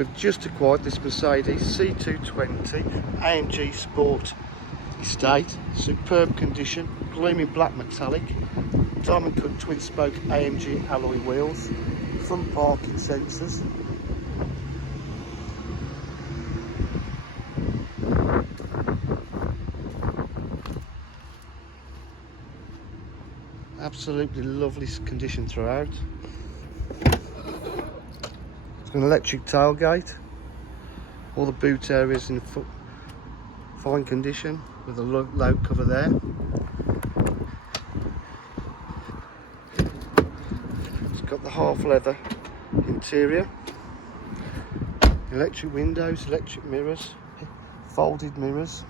We've just acquired this Mercedes C220 AMG Sport Estate. Superb condition, gleaming black metallic, diamond cut twin spoke AMG alloy wheels, front parking sensors. Absolutely lovely condition throughout. It's got an electric tailgate. All the boot areas in fine condition with a load cover there. It's got the half leather interior, electric windows, electric mirrors, folded mirrors.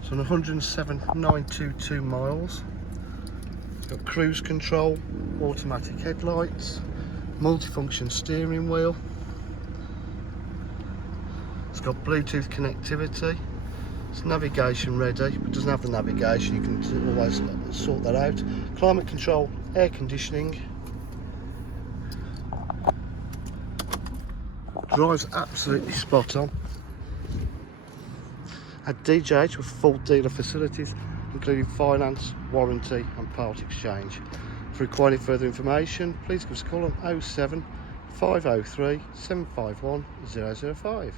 It's on 107,922 miles. Got cruise control, automatic headlights, multifunction steering wheel. It's got Bluetooth connectivity. It's navigation ready, but doesn't have the navigation. You can always sort that out. Climate control, air conditioning. Drives absolutely spot on. At DJH with full dealer facilities, including finance, warranty and part exchange. For requiring further information, please give us a call on 07 503 751 005.